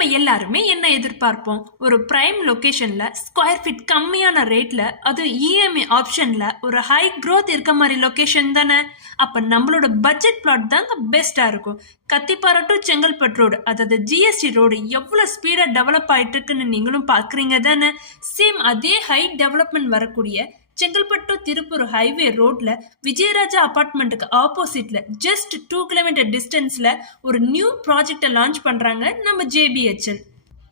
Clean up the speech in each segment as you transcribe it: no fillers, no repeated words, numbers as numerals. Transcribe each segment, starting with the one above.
நம்ம எல்லாருமே என்ன எதிர்பார்ப்போம்? ஒரு பிரைம் லொகேஷன்ல ஸ்கொயர் ஃபீட் கம்மியான ரேட்ல அது இஎம்ஐ ஆப்ஷன்ல ஒரு ஹை க்ரோத் இருக்க மாதிரி லொகேஷன் தானே. அப்ப நம்மளோட பட்ஜெட் பிளாட் தாங்க பெஸ்டா இருக்கும். கத்திப்பாரா டு செங்கல்பட்டு ரோடு, அதாவது ஜிஎஸ்டி ரோடு எவ்வளவு ஸ்பீடா டெவலப் ஆயிட்டு இருக்குன்னு நீங்களும் பாக்குறீங்க தானே. சேம் அதே ஹை டெவலப்மெண்ட் வரக்கூடிய செங்கல்பட்டு திருப்பூர் ஹைவே ரோட்ல விஜயராஜா அபார்ட்மெண்ட்டுக்கு ஆப்போசிட்ல ஜஸ்ட் 2 கிலோமீட்டர் டிஸ்டன்ஸ்ல ஒரு நியூ ப்ராஜெக்டை லான்ச் பண்றாங்க நம்ம ஜேபிஹெச்எல்.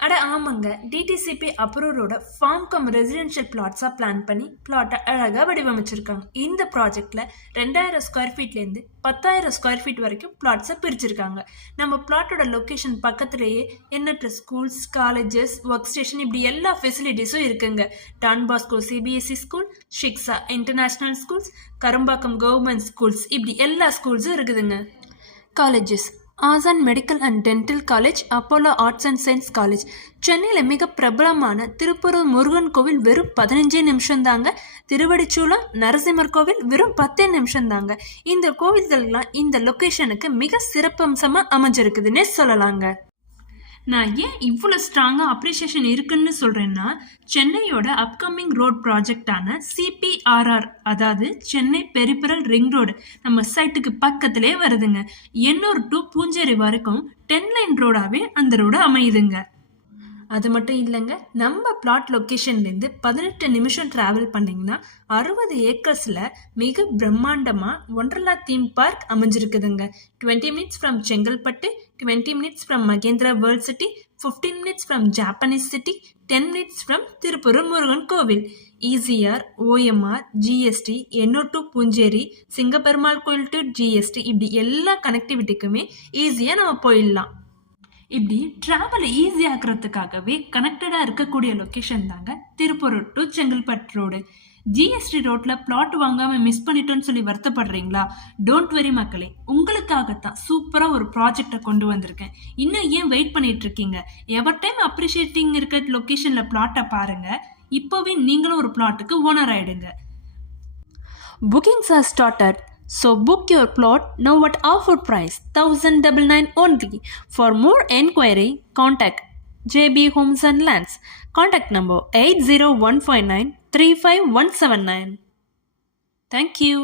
அட ஆமாங்க, டிடிசிபி அப்ரூவரோட ஃபார்ம் கம் ரெசிடென்ஷியல் பிளாட்ஸாக பிளான் பண்ணி பிளாட்டை அழகாக வடிவமைச்சிருக்காங்க. இந்த ப்ராஜெக்டில் 2000 ஸ்கொயர் ஃபீட்லேருந்து 10,000 ஸ்கொயர் ஃபீட் வரைக்கும் பிளாட்ஸை பிரிச்சிருக்காங்க. நம்ம பிளாட்டோட லொக்கேஷன் பக்கத்துலேயே எண்ணற்ற ஸ்கூல்ஸ், காலேஜஸ், ஒர்க் ஸ்டேஷன் இப்படி எல்லா ஃபெசிலிட்டிஸும் இருக்குங்க. Don Bosco CBSE school, Shiksha international schools, Karumbakkam government schools இப்படி எல்லா ஸ்கூல்ஸும் இருக்குதுங்க. Colleges Aasan medical and dental college, Apollo arts and science college. சென்னையில் மிக பிரபலமான திருப்பூர் முருகன் கோவில் வெறும் 15 நிமிஷம் தாங்க. திருவடிச்சூலம் நரசிம்மர் கோவில் வெறும் 10 நிமிஷம் தாங்க. இந்த கோவில்கள்லாம் இந்த லொக்கேஷனுக்கு மிக சிறப்பம்சமாக அமைஞ்சிருக்குதுன்னே சொல்லலாங்க. நான் ஏன் இவ்வளோ ஸ்ட்ராங்காக அப்ரிசியேஷன் இருக்குன்னு சொல்கிறேன்னா, சென்னையோட அப்கமிங் ரோட் ப்ராஜெக்டான சிபிஆர்ஆர், அதாவது சென்னை பெரிபரல் ரிங் ரோடு நம்ம சைட்டுக்கு பக்கத்திலே வருதுங்க. எண்ணூர் டு பூஞ்சேரி வரைக்கும் 10 லைன் ரோடாகவே அந்த ரோடு அமையுதுங்க. அது மட்டும் இல்லைங்க, நம்ம பிளாட் லொக்கேஷன்லேருந்து 18 நிமிஷம் ட்ராவல் பண்ணிங்கன்னா 60 ஏக்கர்ஸில் மிக பிரம்மாண்டமாக ஒண்டர்லா தீம் பார்க் அமைஞ்சிருக்குதுங்க. 20 minutes from Chengalpattu, 20 minutes from Mahindra world city, 15 minutes from Japanese city, 10 minutes from Tiruppur Murugan Kovil. ECR, OMR, GST, Ennore to Poonjeri, Singaperumal Koil to GST இப்படி எல்லா கனெக்டிவிட்டிக்குமே ஈஸியாக நம்ம போயிடலாம். இப்படி ட்ராவலை ஈஸி ஆக்குறதுக்காகவே கனெக்டடாக இருக்கக்கூடிய லொக்கேஷன் தாங்க Tiruppur to Chengalpattu road. GST ரோட்டில் பிளாட் வாங்காமல் மிஸ் பண்ணிட்டோன்னு சொல்லி வருத்தப்படுறீங்களா? டோன்ட் வெரி மக்களே, உங்களுக்காகத்தான் சூப்பராக ஒரு ப்ராஜெக்டை கொண்டு வந்திருக்கேன். இன்னும் ஏன் வெயிட் பண்ணிட்டு இருக்கீங்க? எவர் டைம் அப்ரிஷியேட்டிங் இருக்க லொக்கேஷனில் பிளாட்டை பாருங்கள். இப்போவே நீங்களும் ஒரு பிளாட்டுக்கு ஓனர் ஆகிடுங்க. Bookings are started. So book your plot now at offer price 1,099 only. For more enquiry, contact JB Homes and Lands. Contact number 80159 35179. Thank you.